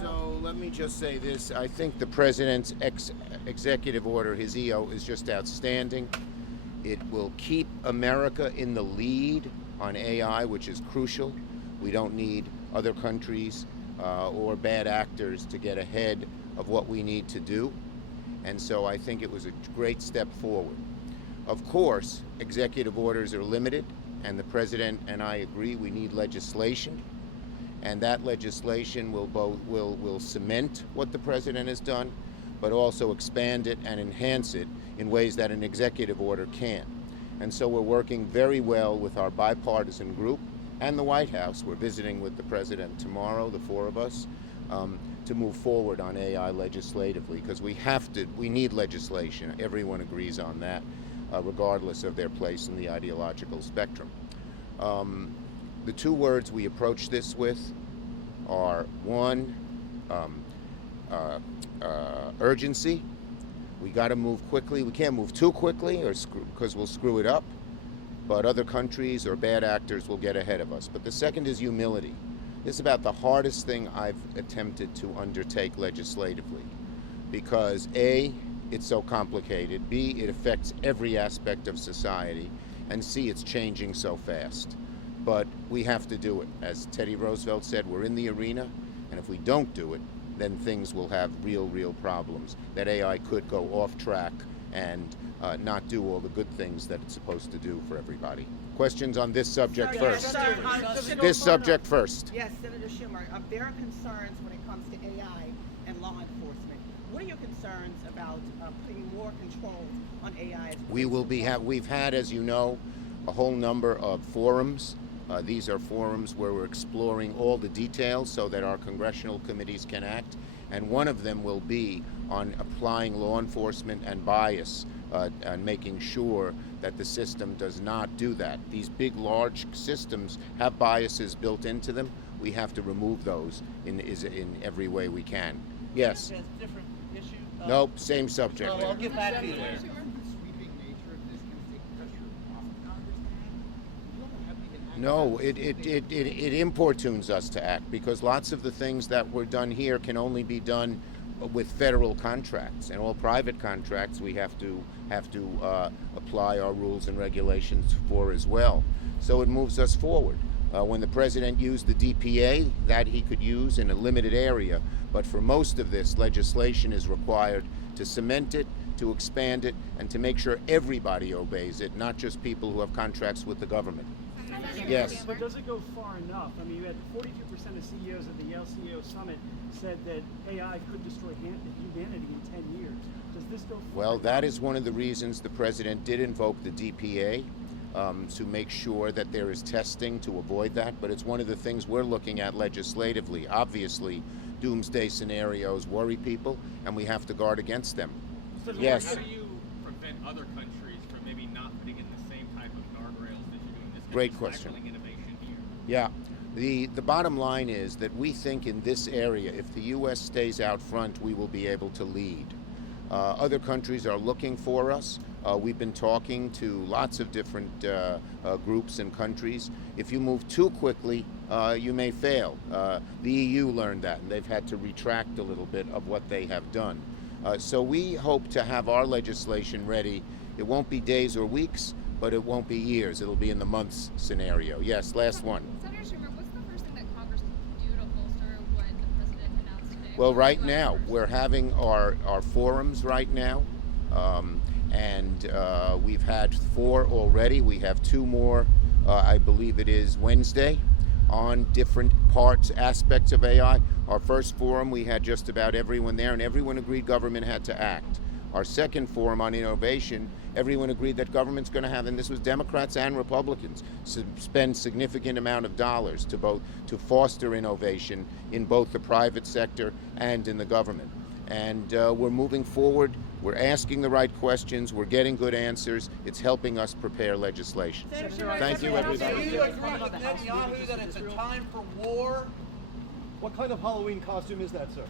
So let me just say this. I think the president's executive order, his EO, is just outstanding. It will keep America in the lead on AI, which is crucial. We don't need other countries or bad actors to get ahead of what we need to do. And so I think it was a great step forward. Of course, executive orders are limited, and the president and I agree we need legislation. And that legislation will cement what the president has done, but also expand it and enhance it in ways that an executive order can. And so we're working very well with our bipartisan group and the White House. We're visiting with the president tomorrow, the four of us, to move forward on AI legislatively, because we need legislation. Everyone agrees on that, regardless of their place in the ideological spectrum. The two words we approach this with are, one, urgency. We got to move quickly. We can't move too quickly because we'll screw it up, but other countries or bad actors will get ahead of us. But the second is humility. This is about the hardest thing I've attempted to undertake legislatively, because A, it's so complicated, B, it affects every aspect of society, and C, it's changing so fast. But we have to do it. As Teddy Roosevelt said, we're in the arena, and if we don't do it, then things will have real problems. That AI could go off track and not do all the good things that it's supposed to do for everybody. Questions on this subject first? This subject first. Yes, Senator Schumer. There are concerns when it comes to AI and law enforcement. What are your concerns about putting more controls on AI? We've had, as you know, a whole number of forums. These are forums where we're exploring all the details so that our congressional committees can act. And one of them will be on applying law enforcement and bias and making sure that the system does not do that. These big, large systems have biases built into them. We have to remove those in every way we can. Yes? Different issue? Nope, same subject. Well, I'll get back to you there. No, it importunes us to act, because lots of the things that were done here can only be done with federal contracts, and all private contracts we have to apply our rules and regulations for as well. So it moves us forward. When the president used the DPA, that he could use in a limited area, but for most of this, legislation is required to cement it, to expand it, and to make sure everybody obeys it, not just people who have contracts with the government. Yes. But does it go far enough? I mean, you had 42% of CEOs at the Yale CEO Summit said that AI could destroy humanity in 10 years. Does this go far Well, enough? that is one of the reasons the president did invoke the DPA, to make sure that there is testing to avoid that. But it's one of the things we're looking at legislatively. Obviously, doomsday scenarios worry people, and we have to guard against them. So Yes. How do you prevent other countries from maybe not putting in the same type of guardrails that you're doing? This Great question. Innovation here. Yeah. The bottom line is that we think in this area, if the U.S. stays out front, we will be able to lead. Other countries are looking for us. We've been talking to lots of different groups and countries. If you move too quickly, you may fail. The EU learned that, and they've had to retract a little bit of what they have done. So we hope to have our legislation ready. It won't be days or weeks, but it won't be years. It'll be in the months scenario. Yes, last one. Senator Schumer, what's the first thing that Congress can do to bolster what the president announced today? Well, right now, we're having our forums right now, and we've had 4 already. We have 2 more, I believe it is Wednesday, on different aspects of AI. Our first forum, we had just about everyone there, and everyone agreed government had to act. Our second forum on innovation, everyone agreed that government's going to have, and this was Democrats and Republicans, spend significant amount of dollars to foster innovation in both the private sector and in the government. And we're moving forward. We're asking the right questions. We're getting good answers. It's helping us prepare legislation. Thank you, everybody. Do you agree with Netanyahu that it's a time for war? What kind of Halloween costume is that, sir?